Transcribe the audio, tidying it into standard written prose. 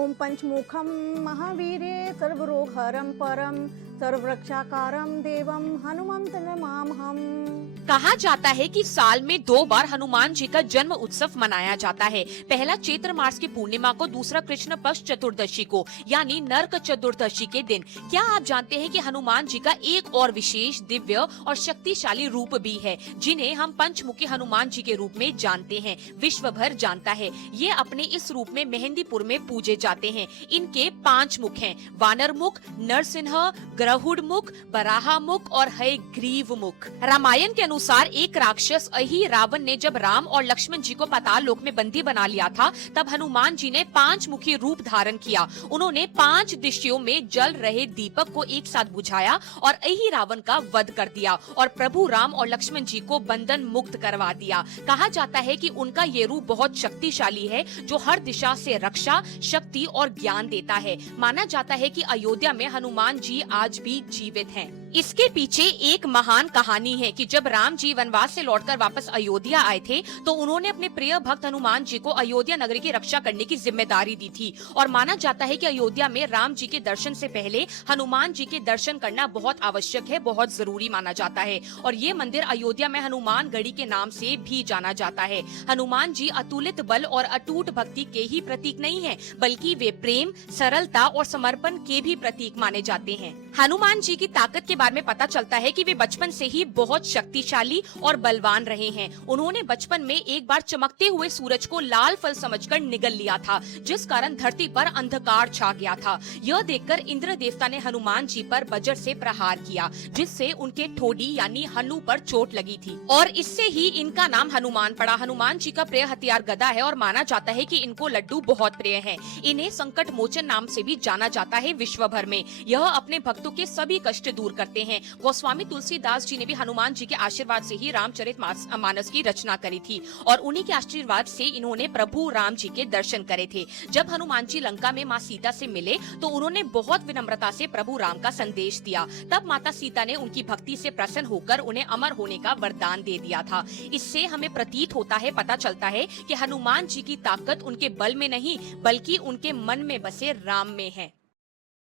ओम पंचमुखम महावीरे सर्वरोगहरं परम सर्वरक्षाकारं देवं हनुमंत नमामहम। कहा जाता है कि साल में 2 बार हनुमान जी का जन्म उत्सव मनाया जाता है। पहला चैत्र मास की पूर्णिमा को, दूसरा कृष्ण पक्ष चतुर्दशी को, यानी नरक चतुर्दशी के दिन। क्या आप जानते हैं कि हनुमान जी का एक और विशेष, दिव्य और शक्तिशाली रूप भी है, जिन्हें हम पंचमुखी हनुमान जी के रूप में जानते हैं, विश्व भर जानता है। ये अपने इस रूप में मेहंदीपुर में पूजे जाते हैं। इनके 5 मुख हैं: वानर मुख, नरसिंह, गरुड़ मुख, बराहा मुख और हयग्रीव मुख। रामायण के अनुसार एक राक्षस अहि रावण ने जब राम और लक्ष्मण जी को पाताल लोक में बंदी बना लिया था, तब हनुमान जी ने 5 मुखी रूप धारण किया। उन्होंने 5 दिशों में जल रहे दीपक को एक साथ बुझाया और अहि रावण का वध कर दिया और प्रभु राम और लक्ष्मण जी को बंधन मुक्त करवा दिया। कहा जाता है कि उनका ये रूप बहुत शक्तिशाली है, जो हर दिशा से रक्षा, शक्ति और ज्ञान देता है। माना जाता है कि अयोध्या में हनुमान जी आज भी जीवित हैं। इसके पीछे एक महान कहानी है कि जब राम जी वनवास से लौटकर वापस अयोध्या आए थे, तो उन्होंने अपने प्रिय भक्त हनुमान जी को अयोध्या नगरी की रक्षा करने की जिम्मेदारी दी थी। और माना जाता है कि अयोध्या में राम जी के दर्शन से पहले हनुमान जी के दर्शन करना बहुत आवश्यक है, बहुत जरूरी माना जाता है। और ये मंदिर अयोध्या में हनुमान गढ़ी के नाम से भी जाना जाता है। हनुमान जी अतुलित बल और अटूट भक्ति के ही प्रतीक नहीं है, बल्कि वे प्रेम, सरलता और समर्पण के भी प्रतीक माने जाते हैं। हनुमान जी की ताकत के बारे में पता चलता है कि वे बचपन से ही बहुत शक्तिशाली और बलवान रहे हैं। उन्होंने बचपन में एक बार चमकते हुए सूरज को लाल फल समझकर निगल लिया था, जिस कारण धरती पर अंधकार छा गया था। यह देखकर इंद्र देवता ने हनुमान जी पर वज्र से प्रहार किया, जिससे उनके ठोडी यानी हनु पर चोट लगी थी और इससे ही इनका नाम हनुमान पड़ा। हनुमान जी का प्रिय हथियार गदा है और माना जाता है कि इनको लड्डू बहुत प्रिय हैं। इन्हें संकट मोचन नाम से भी जाना जाता है विश्व भर में। यह अपने भक्तों के सभी कष्ट दूर करते हैं। गोस्वामी तुलसीदास जी ने भी हनुमान जी के आशीर्वाद से ही रामचरितमानस की रचना करी थी और उन्हीं के आशीर्वाद से इन्होंने प्रभु राम जी के दर्शन करे थे। जब हनुमान जी लंका में माँ सीता से मिले, तो उन्होंने बहुत विनम्रता से प्रभु राम का संदेश दिया। तब माता सीता ने उनकी भक्ति से प्रसन्न होकर उन्हें अमर होने का वरदान दे दिया था। इससे हमें प्रतीत होता है, पता चलता है कि हनुमान जी की ताकत उनके बल में नहीं, बल्कि उनके मन में बसे राम में है।